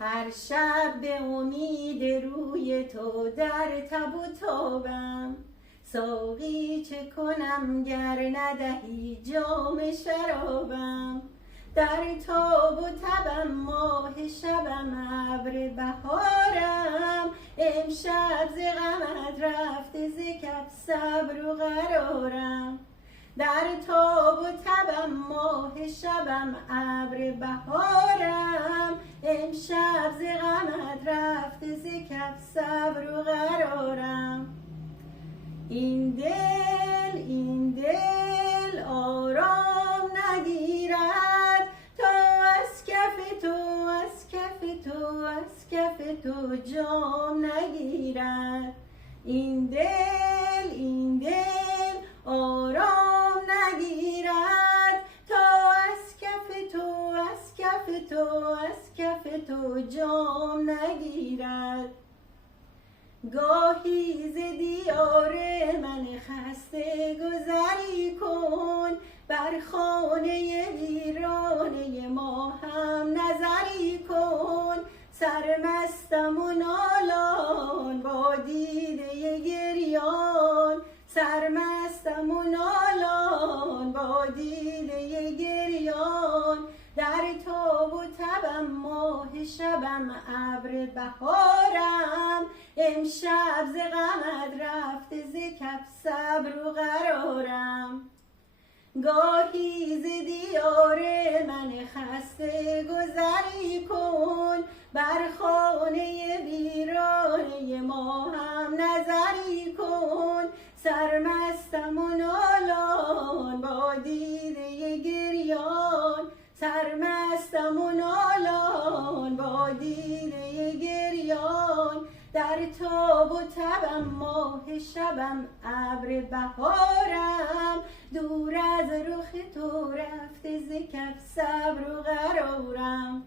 هر شب به امید روی تو در تب و تابم. ساقی چه کنم گر ندهی جام شرابم. در تاب و تبم ماه شبم ابر بهارم. امشب ز غمت رفته ز کف صبر و قرارم. در تاب و تبم ماه شبم ابر بهارم. امشب ز غمت رفته ز کف صبر و قرارم. این دل آرام نگیرد تا از کف تو جام نگیرد. این دل آرام نگیرد تا از کف تو جام نگیرد. گاهی ز دیار من خسته گذری کن. بر خانه ویرانه ما هم نظری کن. سرمستم و نالان با دیده گریان. سرمستم و نالان با دیده گریان. در تاب و تبم ماه شبم ابر بهارم. امشب ز غمت رفته ز کف صبر و قرارم. گاهی ز دیار من خسته گذری کن. بر خانه ویرانه ما هم نظری کن. سرمستم و نالان با دیده گریان. سرمستم و نالان با دیده گریان. در تاب و تبم ماه شبم ابر بهارم. دور از رخ تو رفته ز کف صبر و قرارم.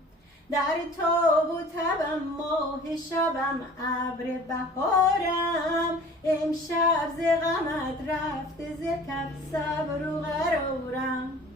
در تاب و تبم ماه شبم ابر بهارم. امشب ز غمت رفته ز کف صبر و قرارم.